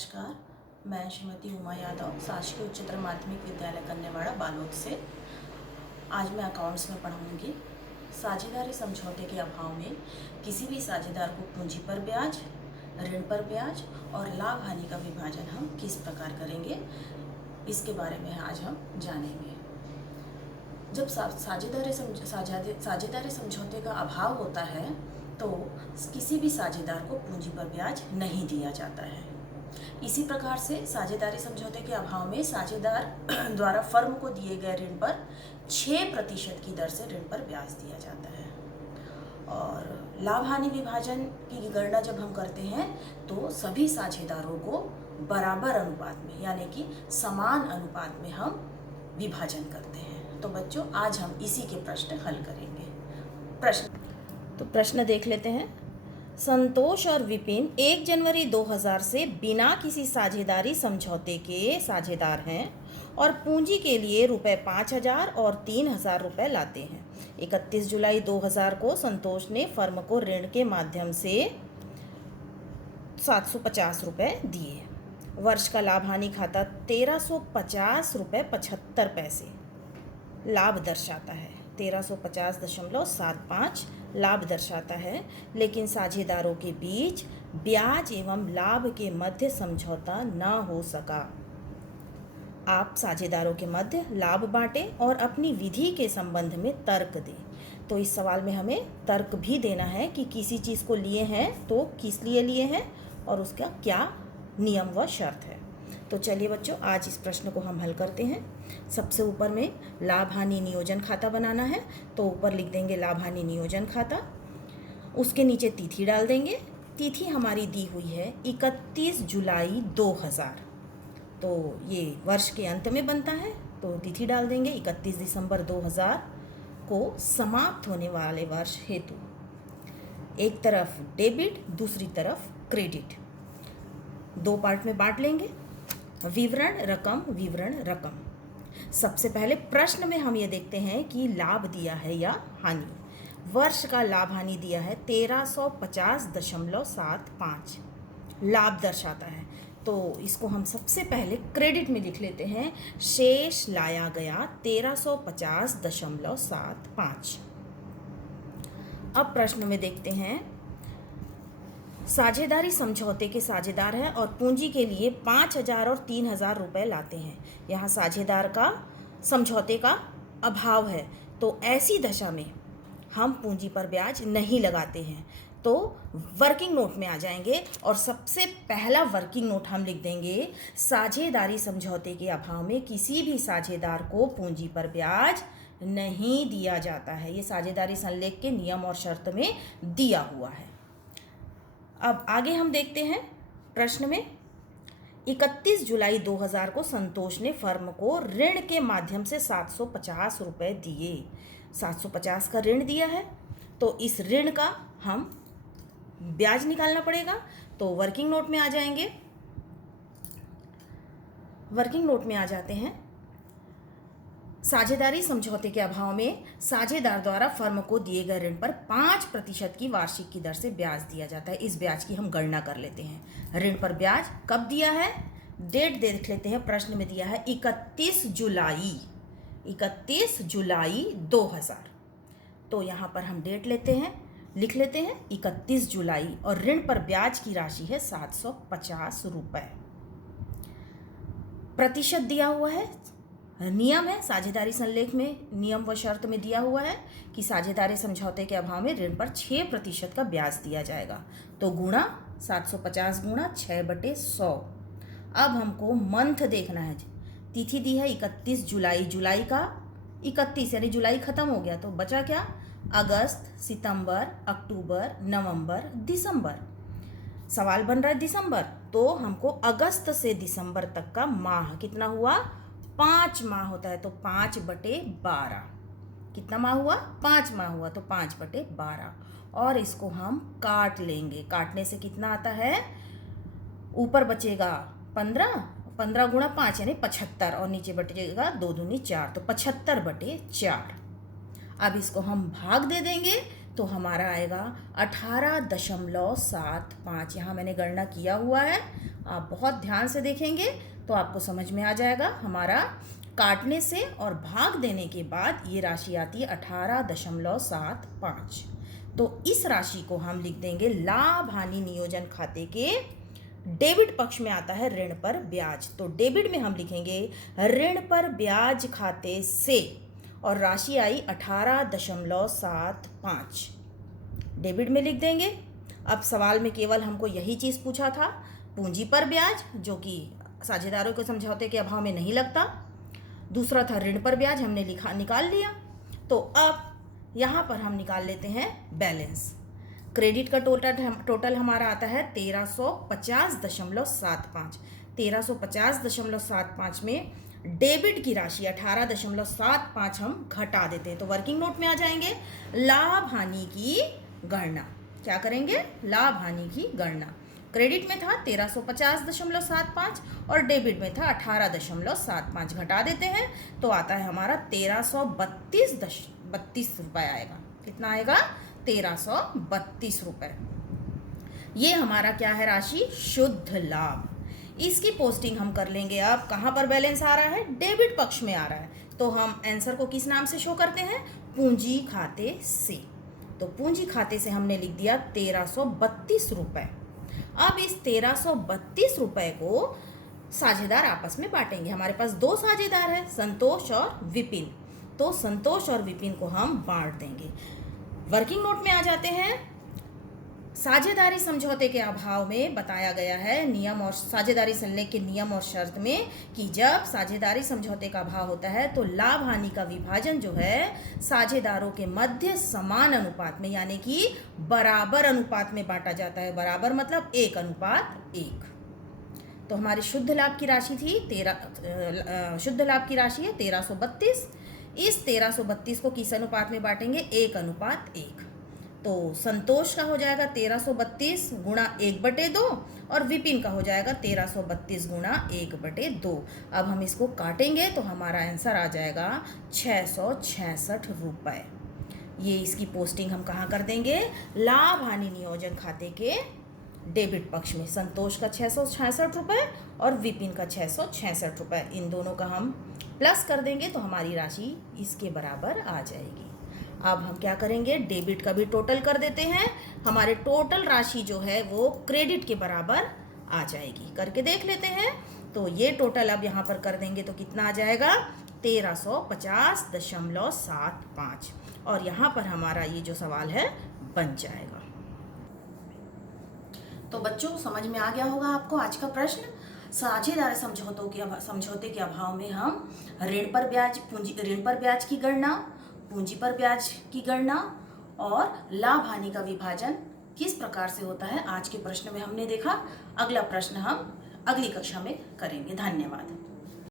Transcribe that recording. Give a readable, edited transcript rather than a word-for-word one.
नमस्कार। मैं श्रीमती उमा यादव शासकीय उच्चतर माध्यमिक विद्यालय कन्यावाड़ा बालोद से आज मैं अकाउंट्स में पढ़ाऊंगी। साझेदारी समझौते के अभाव में किसी भी साझेदार को पूंजी पर ब्याज, ऋण पर ब्याज और लाभ हानि का विभाजन हम किस प्रकार करेंगे, इसके बारे में आज हम जानेंगे। जब साझेदारी समझौते का अभाव होता है तो किसी भी साझेदार को पूंजी पर ब्याज नहीं दिया जाता है। इसी प्रकार से साझेदारी समझौते के अभाव में साझेदार द्वारा फर्म को दिए गए ऋण पर 6% की दर से ऋण पर ब्याज दिया जाता है। और लाभ हानि विभाजन की गणना जब हम करते हैं तो सभी साझेदारों को बराबर अनुपात में यानी कि समान अनुपात में हम विभाजन करते हैं। तो बच्चों, आज हम इसी के प्रश्न हल करेंगे। प्रश्न देख लेते हैं। संतोष और विपिन 1 जनवरी 2000 से बिना किसी साझेदारी समझौते के साझेदार हैं और पूंजी के लिए रुपए 5000 और 3000 रुपये लाते हैं। 31 जुलाई 2000 को संतोष ने फर्म को ऋण के माध्यम से 750 रुपये दिए। वर्ष का लाभ हानि खाता 1350 रुपये 75 पैसे लाभ दर्शाता है। 1350.75 लाभ दर्शाता है, लेकिन साझेदारों के बीच ब्याज एवं लाभ के मध्य समझौता न हो सका। आप साझेदारों के मध्य लाभ बांटें और अपनी विधि के संबंध में तर्क दें। तो इस सवाल में हमें तर्क भी देना है कि किसी चीज़ को लिए हैं तो किस लिए लिए हैं और उसका क्या नियम व शर्त है। तो चलिए बच्चों, आज इस प्रश्न को हम हल करते हैं। सबसे ऊपर में लाभ हानि नियोजन खाता बनाना है, तो ऊपर लिख देंगे लाभ हानि नियोजन खाता। उसके नीचे तिथि डाल देंगे। तिथि हमारी दी हुई है 31 जुलाई 2000, तो ये वर्ष के अंत में बनता है, तो तिथि डाल देंगे 31 दिसंबर 2000 को समाप्त होने वाले वर्ष हेतु। एक तरफ डेबिट, दूसरी तरफ क्रेडिट, दो पार्ट में बांट लेंगे। विवरण रकम। सबसे पहले प्रश्न में हम ये देखते हैं कि लाभ दिया है या हानि। वर्ष का लाभ हानि दिया है 1350.75 लाभ दर्शाता है, तो इसको हम सबसे पहले क्रेडिट में लिख लेते हैं। शेष लाया गया 1350.75। अब प्रश्न में देखते हैं, साझेदारी समझौते के साझेदार हैं और पूंजी के लिए 5000 और 3000 रुपये लाते हैं। यहाँ साझेदार का समझौते का अभाव है, तो ऐसी दशा में हम पूंजी पर ब्याज नहीं लगाते हैं। तो वर्किंग नोट में आ जाएंगे और सबसे पहला वर्किंग नोट हम लिख देंगे, साझेदारी समझौते के अभाव में किसी भी साझेदार को पूंजी पर ब्याज नहीं दिया जाता है। ये साझेदारी संलेख के नियम और शर्त में दिया हुआ है। अब आगे हम देखते हैं प्रश्न में। 31 जुलाई 2000 को संतोष ने फर्म को ऋण के माध्यम से 750 रुपये दिए। 750 का ऋण दिया है, तो इस ऋण का हम ब्याज निकालना पड़ेगा। तो वर्किंग नोट में आ जाएंगे। वर्किंग नोट में आ जाते हैं। साझेदारी समझौते के अभाव में साझेदार द्वारा फर्म को दिए गए ऋण पर 5% की वार्षिक की दर से ब्याज दिया जाता है। इस ब्याज की हम गणना कर लेते हैं। ऋण पर ब्याज कब दिया है, डेट देख लेते हैं। प्रश्न में दिया है 31 जुलाई 2000, तो यहाँ पर हम डेट लेते हैं, लिख लेते हैं 31 जुलाई, और ऋण पर ब्याज की राशि है 750 रुपये। प्रतिशत दिया हुआ है, नियम है साझेदारी संलेख में, नियम व शर्त में दिया हुआ है कि साझेदारी समझौते के अभाव में ऋण पर 6% का ब्याज दिया जाएगा। तो गुणा 750 गुणा 6/100। अब हमको मंथ देखना है। तिथि दी है 31 जुलाई, जुलाई का 31 यानी जुलाई खत्म हो गया, तो बचा क्या, अगस्त, सितंबर, अक्टूबर, नवंबर, दिसंबर। सवाल बन रहा है दिसंबर, तो हमको अगस्त से दिसंबर तक का माह कितना हुआ, 5 माह होता है, तो 5/12। कितना माह हुआ, 5 माह हुआ, तो 5/12। और इसको हम काट लेंगे। काटने से कितना आता है, ऊपर बचेगा 15 गुणा 5 यानी 75, और नीचे बचेगा 2 दूनी 4, तो 75/4। अब इसको हम भाग दे देंगे तो हमारा आएगा 18.75। यहाँ मैंने गणना किया हुआ है, आप बहुत ध्यान से देखेंगे तो आपको समझ में आ जाएगा। हमारा काटने से और भाग देने के बाद ये राशि आती है 18.75। तो इस राशि को हम लिख देंगे लाभ हानि नियोजन खाते के डेबिट पक्ष में आता है ऋण पर ब्याज। तो डेबिट में हम लिखेंगे ऋण पर ब्याज खाते से, और राशि आई 18.75, डेबिट में लिख देंगे। अब सवाल में केवल हमको यही चीज़ पूछा था, पूंजी पर ब्याज, जो कि साझेदारों के समझौते के अभाव में नहीं लगता। दूसरा था ऋण पर ब्याज, हमने निकाल लिया। तो अब यहाँ पर हम निकाल लेते हैं बैलेंस। क्रेडिट का टोटल हमारा आता है 1350.75। 1350.75 में डेबिट की राशि 18.75 हम घटा देते हैं। तो वर्किंग नोट में आ जाएंगे लाभ हानि की गणना। क्या करेंगे? लाभ हानि की गणना। क्रेडिट में था 1350.75 और डेबिट में था 18.75, घटा देते हैं तो आता है हमारा 1332 रुपये आएगा। कितना आएगा? 1332 रुपये। ये हमारा क्या है? राशि शुद्ध लाभ। इसकी पोस्टिंग हम कर लेंगे। अब कहाँ पर बैलेंस आ रहा है? डेबिट पक्ष में आ रहा है। तो हम आंसर को किस नाम से शो करते हैं? पूंजी खाते से। तो पूंजी खाते से हमने लिख दिया 1332 रुपये। अब इस 1332 रुपये को साझेदार आपस में बांटेंगे। हमारे पास दो साझेदार हैं, संतोष और विपिन। तो संतोष और विपिन को हम बांट देंगे। वर्किंग नोट में आ जाते हैं। साझेदारी समझौते के अभाव में बताया गया है नियम और साझेदारी संलेख के नियम और शर्त में कि जब साझेदारी समझौते का अभाव होता है तो लाभ हानि का विभाजन जो है साझेदारों के मध्य समान अनुपात में, यानी कि बराबर अनुपात में बांटा जाता है। बराबर मतलब 1:1। तो हमारी शुद्ध लाभ की राशि थी शुद्ध लाभ की राशि है 1332। इस 1332 को किस अनुपात में बांटेंगे? 1:1। तो संतोष का हो जाएगा 1332 गुणा 1/2 और विपिन का हो जाएगा 1332 गुणा 1/2। अब हम इसको काटेंगे तो हमारा आंसर आ जाएगा 666 रुपये। ये इसकी पोस्टिंग हम कहाँ कर देंगे? लाभ हानि नियोजन खाते के डेबिट पक्ष में। संतोष का 666 रुपये और विपिन का 666 रुपये, इन दोनों का हम प्लस कर देंगे तो हमारी राशि इसके बराबर आ जाएगी। अब हम क्या करेंगे? डेबिट का भी टोटल कर देते हैं। हमारे टोटल राशि जो है वो क्रेडिट के बराबर आ जाएगी। करके देख लेते हैं। तो ये टोटल अब यहाँ पर कर देंगे तो कितना आ जाएगा? 1350.75। और यहाँ पर हमारा ये जो सवाल है बन जाएगा। तो बच्चों समझ में आ गया होगा आपको आज का प्रश्न। साझेदार समझौते के अभाव में हम ऋण पर ब्याज की गणना, पूंजी पर ब्याज की गणना और लाभ हानि का विभाजन किस प्रकार से होता है आज के प्रश्न में हमने देखा। अगला प्रश्न हम अगली कक्षा में करेंगे। धन्यवाद।